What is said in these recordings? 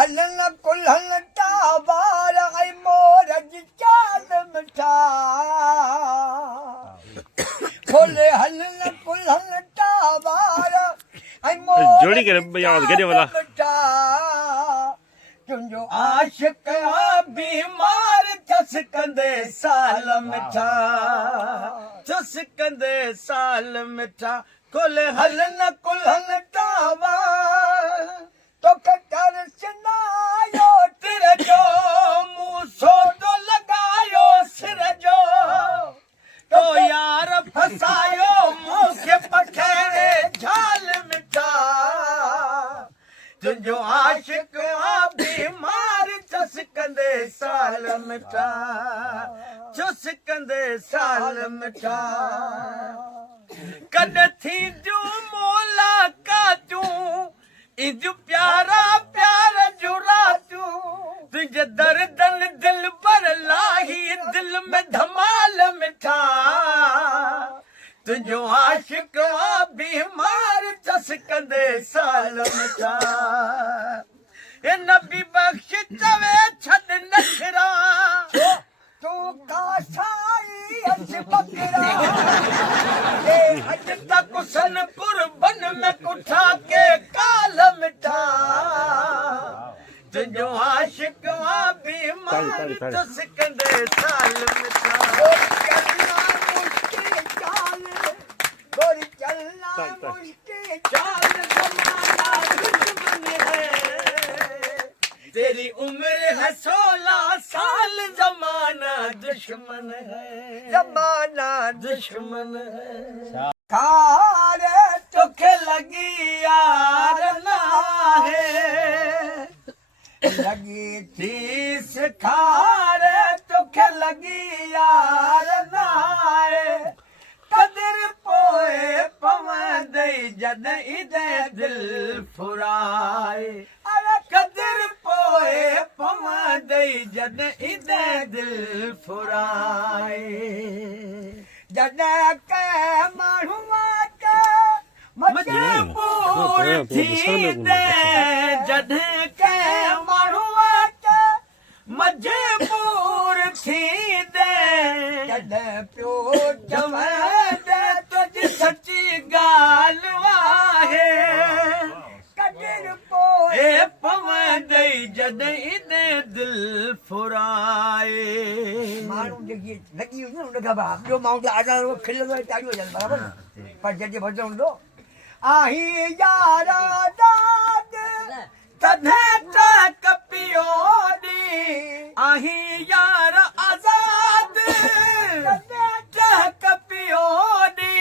हलन कुल्हन टाबार आई मोर चाल मिठा खोले हलन कुल्हन टाबार आई मोर जोड़ी के याद करे वाला मिठा तुंजो आशिक बीमार चस कंदे साल मिठा चस कंदे साल मिठा खोले हलन कुल्हन टाबार तो कटर सुनायो तिर जो मुँह सो तो लगायो सिर जो तो यार फसायो मुँह के पखेरे झाल मिठा तुझो आशिक बीमार चस कंदे साल मिठा चुस कंदे साल मिठा कद थी जू मोला का तू इंजू प्यारा प्यारा जुरा तू तुझे दर्दन दिल पर लाही दिल में धमाल मिठा तुझो आशिक बीमार चस कंदे साल मिठा ये नबी बख्श चवे छद नखरा तू का साई अज बकरा ए अज तक सन कुर्बन में कुठा के काल मिठा तुझो आशिक बीमार चस कंदे साल मिठा गोरी चलना मुश्किल चाल जमाना दुश्मन है तेरी उम्र है 16 साल जमाना दुश्मन है जमाना दुश्मन है खारे तुखे लगी यार ना है लगी थी खारे तुखे लगी यार ना है कदर पोए पवंदे जद इदे दिल फुराए अरे कदर पोए पवंदे जद इदे दिल फुराए जद के माण्हुआ के मजबूर थी दे जद के माण्हुआ के मजबूर थी दे जद पियो चवे तुझ सच्ची गाल वाहे कदर पोए पवंदे जद इदे दिल फुराए माण्हू जेकी लॻी हुजे उन खां ॿियो माण्हू आज़ाद खिलंदो चालू हो जाए बराबरि पर जॾहिं भॼो हूंदो आही यारा दाद तॾहिं त कपियो ॾी आही यार आज़ाद तॾहिं त कपियो ॾी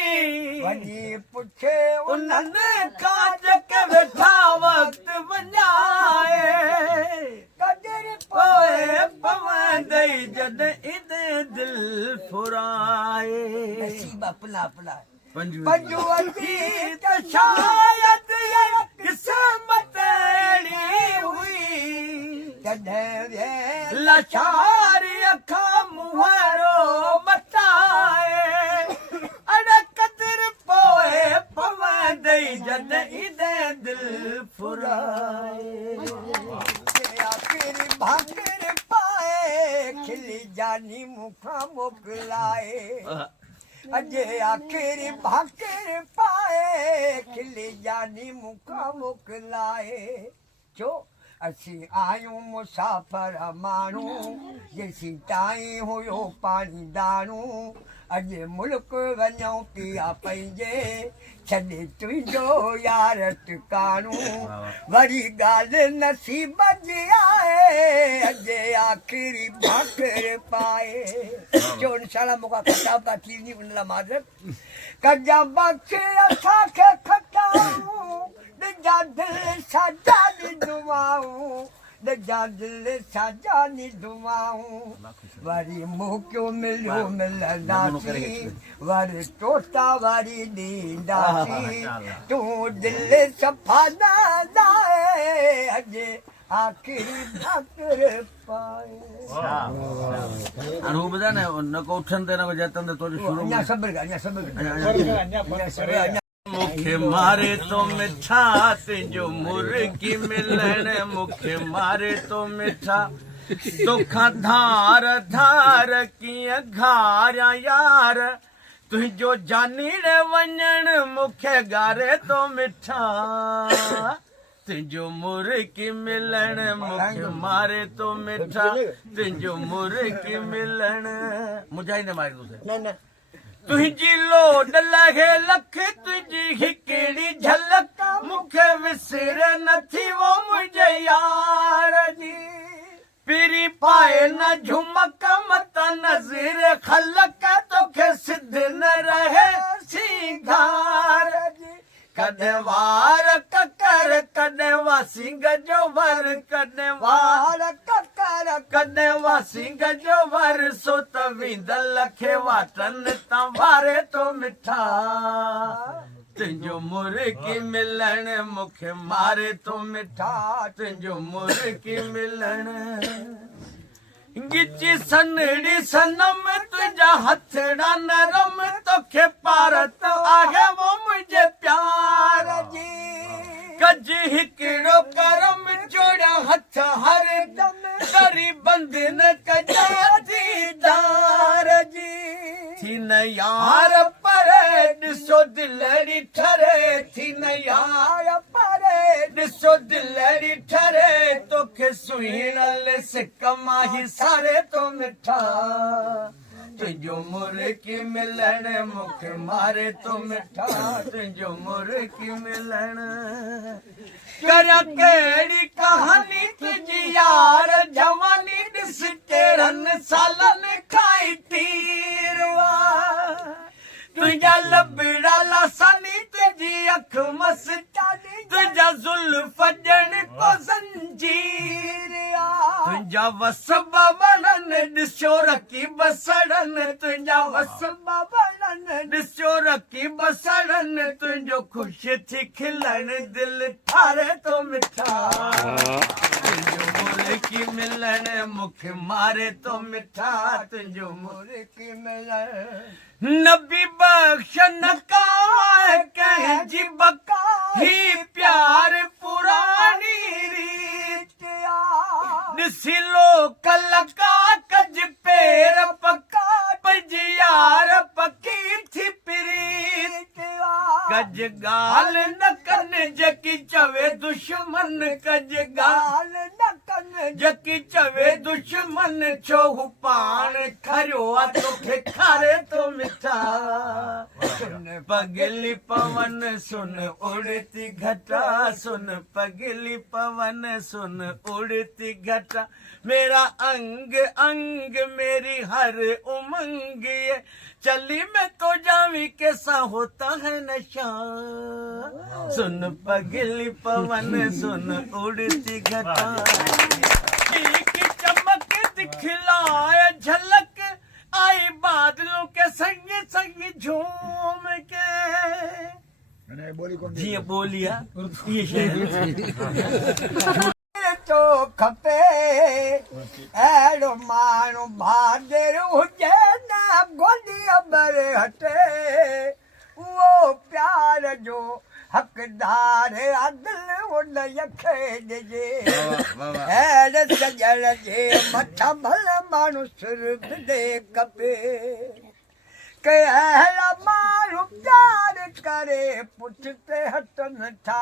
वञी पुछे उन्हनि खां जेके वेठा वक़्त वञाए कदर पोए पवंदे जद इदे दिल फुराए नसीब अपना अपना पंजवती त शायद ये किस्मत अहिड़ी हुई जॾहिं लाचारी अखा मुहरो मटाए अड़े कदर पोए पवंदे जद इदे दिल फुराए आखिर भाकर पाए खिली जानी मुखा मोकलाए अजे आखिर भाकर पाए खिली जानी मुखा मोकलाए छो असीं आयूं मुसाफ़िर माण्हू जेसीं ताईं हुयो पाणी दाणू अॼु मुल्क वञूं पिया पंहिंजे छॾे तुंहिंजो यार टिकाणो वरी ॻाल्हि नसीब जी आहे अॼु आख़िरी भाकर पाए जो इंशाल्लाह मूंखां ख़ताब का थींदी उन लाइ माज़रत कजा बख़्श असांखे खटाऊं ॾिजा दिलि सां जानी दुआऊं ॾिजा दिलि सां जानी दुआऊं वरी मौक़ो मिलियो मिलंदासीं वरी टोटा वरी ॾींदासीं तूं दिलि सफ़ा न लाए अॼु आख़िरी भाकर पाए अरे ॿुधाए न को उथनि ते न जतन ते तो शुरू अञा सब्र कर मुखे मारे तो मिठा तुझो मुर्गी मिलन मुखे मारे तो मिठा तोखा धार धार कीअं घारिया यार तुझो जानीड़े वञण मुखे गारे तो मिठा तुझो मुर्गी मिलन मुखे मारे तो मिठा तुझो मुर्गी मिलन मुझाई न मारे तुझे तुझी लोड लहे लख तुझी हिकड़ी झलक मुखे विसर नथी वो मुझे यार जी पिरी पाए न झुमक मत नज़र खलक तोखे सिद्ध न रहे सिंगार जी कॾहिं वार ककर कॾहिं वासिंग जो वर कॾहिं वार ककर कॾहिं वासिंग जो वर सो त विंदल खे वाटनि तां वारे तो मिठा तुंहिंजो मुर्गी मिलण मूंखे मारे तो मिठा तुंहिंजो मुर्गी मिलण गिची सनड़ी सनम तुझा हथड़ा नरम तोखे पारत आहे वो मुझे प्यार जी कज हिकड़ो करम जोड़ा हथ हर दम करी बंधन कजा दीदार जी थी न यार पर ॾिसो दिलड़ी ठरे थी न यार पर ॾिसो दिलड़ी ठरे तोखे सुहिणल सिक माही सारे तो मिठा तुझो मुर्गी मिलण मुखे मारे तो मिठा तुझो मुर्गी मिलण करा केड़ी कहानी तुझी यार जवानी ॾिस केरनि सालनि खाई तीरवा तुझा लबड़ा लासानी तुझी अख मस्तानी तुझा जुल्फ ॼण को ज़ंजीर तुझा वसब वणनि ॾिसो रखी बसड़नि तुझा वसब वणनि ॾिसो रखी बसड़नि तुंहिंजो ख़ुशि थी खिलण दिलि ठारे तो मिठा तुंहिंजो मुर्गी मिलण मूंखे मारे तो मिठा तुंहिंजो मुर्गी मिलण नबी बख्श न का कंहिंजी बका ही प्यार पुरानी रीत ॾिसी लो कलका कज पेर पका पज यार पकी थी प्रीत कज गाल न कन जकी चवे दुश्मन कज गाल न कन जकी चवे दुश्मन छो पाण खरियो आ तोखे खारे तो मिठा सुन पगली पवन सुन उड़ती घटा सुन पगली पवन सुन उड़ती घटा मेरा अंग अंग मेरी हर उमंग ये चली मैं तो जावी कैसा होता है नशा सुन पगली पवन सुन उड़ती घटा की चमक दिखलाए झलक आई बादलों के संग संग झूम के जी बोलिया ये शहर तो खपे एड़ो मानो भादर हुजे ना गोदी अबर हटे वो प्यार जो हकदार अदल उन यखे ॾिजे एड़ सजण जे मथां भल माण्हू सिर दे कपे के अहिड़ा माण्हू प्यार करे पुठिते हटनि था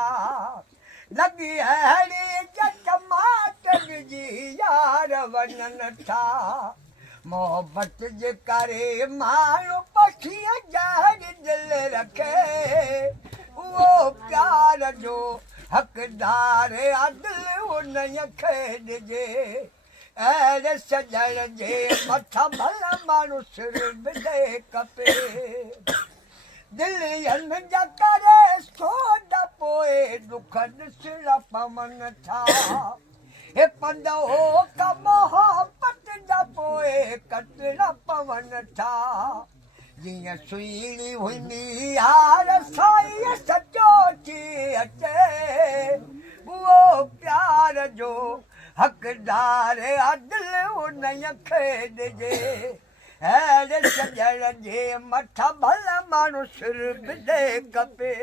लॻी अहिड़ी चमाट जी यार वञनि था मोहबत जे करे माण्हू पखीअ जहिड़ी दिलि रखे उहो प्यार जो हक़दार अदल उन खे ॾिजे अहिड़े सजण जे मथां भल माण्हू सिर विधे कपे दिलियनि जा करे सोड पोइ दुख ॾिसण पवनि था हे पंध हो त मोहबत जा पोइ कटण पवनि था जीअं सुहिणी हूंदी यार साईं सचो थी अचे उहो प्यार जो हक़दार अदल उन खे ॾिजे है सजण जे मथा भला माण्हू सिर बिदे कपे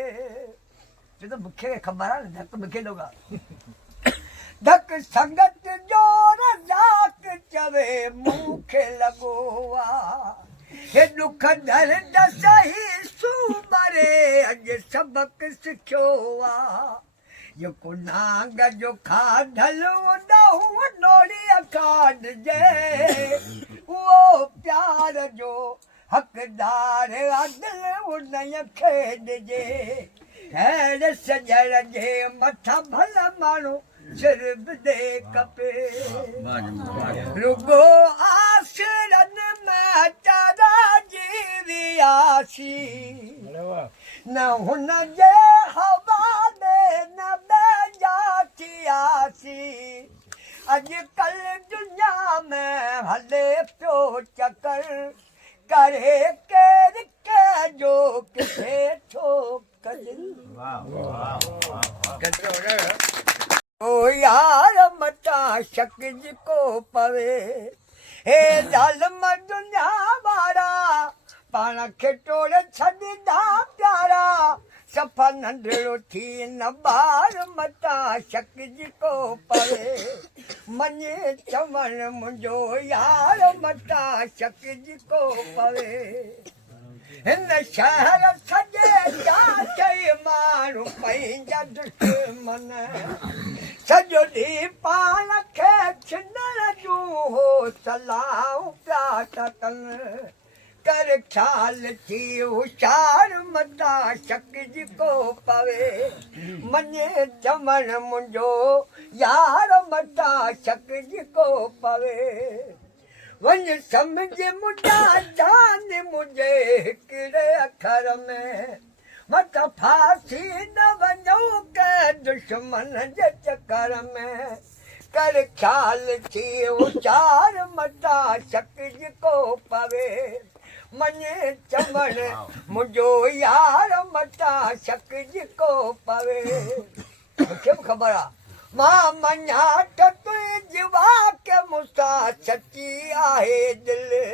जो तो मूंखे ख़बर आहे न धक मूंखे लोगा धक संगत जो रज़ाक चवे मूंखे लॻो आहे हे दुख दर्द सही सूमरे अॼु सबक सिखियो आहे जेको नांग जो खाधल ॾहूं नोड़ीअ खाधजे उहो प्यार जो हक़दार अदिल उन खे ॾिजे हैर सजण जे मथां भला माण्हू सिर बिदे कपे रुगो आसरनि में चारा जीवियासी न हुन जे हवाले न बेजाथियासी अॼुकल्ह दुनिया में हले पियो चकर करे केर कंहिंजो किथे थो ओ यार मता शक जिको पवे हे ज़ालिम दुनिया वारा पाण खे टोड़े छॾींदा प्यारा सफ़ा नंढड़ो थी न ॿार मता शक जिको पवे मञे चवण मुंहिंजो यार मता शक जिको पवे हिन शहर सॼे जा चई माण्हू पंहिंजा दुश्मन सॼो ॾींहुं पाण खे छिनण जूं हो सलाहूं पिया था कनि कर ख़्याल थी होशियार मता शक जिको पवे मञे चवण मुंहिंजो यार मता शक जिको पवे वञ सम्झ मुंहिंजा जान मुंहिंजे हिकिड़े अखर में मत फासी न वञो के दुश्मन जे चकर में कर ख़्याल थी होशियार मता शक जिको पवे मञे चवण मुंहिंजो यार मता शक जिको पवे मूंखे बि ख़बर आहे मां मञा त तुंहिंजी वाके मूंसां सची आहे दिलि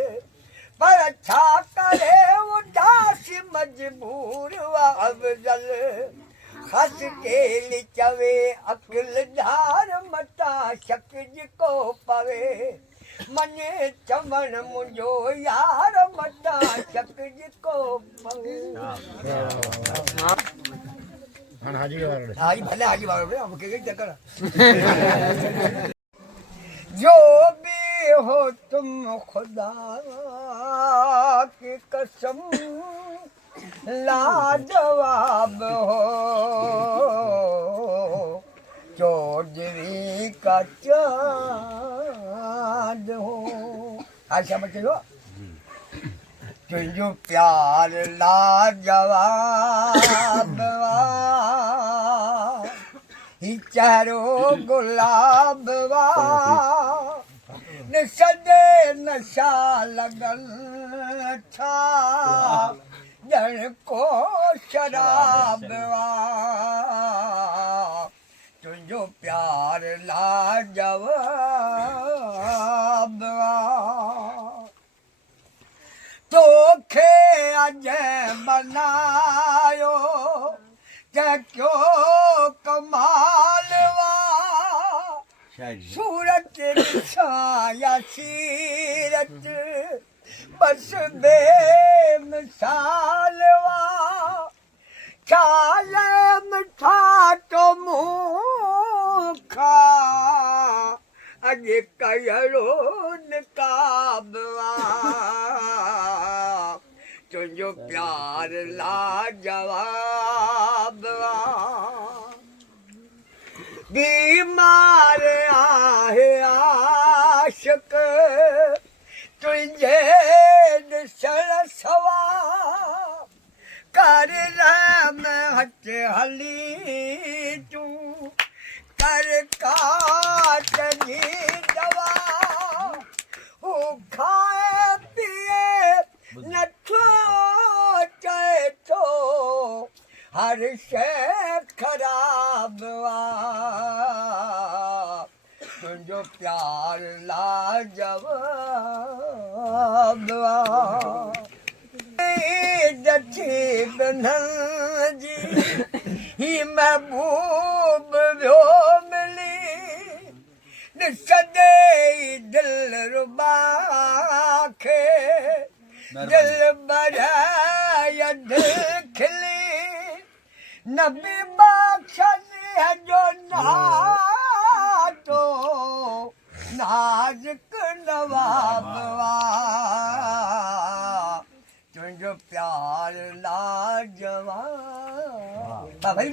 पर छा करे उदासी मजबूर अफ़ज़ल हस केली चवे अक़िलदार मता शक जिको पवे मञे चवण मुंहिंजो यार मता शक जिको पवे हाजी भले हाजी वारो मूंखे कहिड़ी चकर जो भी हो तुम खुदा की कसम लाजवाब हो चौधरी का चाँद हो आशा बचो तुझो प्यार लाजवाब ही चेहरो गुलाब न सदे नशा लगन था जन को शराब तुझो प्यार लाजवाब तोखे अजय बनायो क्यों कमाल सूरत या सीरत बस बेमिसाल चाल मिठा तो मुँह खा अज कयरो निकाब तुझो प्यार लाजवाब बीमार आहे आशिक तुझे ॾिसण सवा कर रहम हथ हली तूं कर काट जी दवा हू खाए पिए नथो चए थो हर शइ ख़राब तुझो प्यार लाजवाब जठी बनन जी ही महबूब व्यो मिली सदे दिल रुबा खे दिल बराया दिल खिली नबी बख्शस है जो नातो नाज़ुक नवाब तुझो प्यार लाजवाब भाई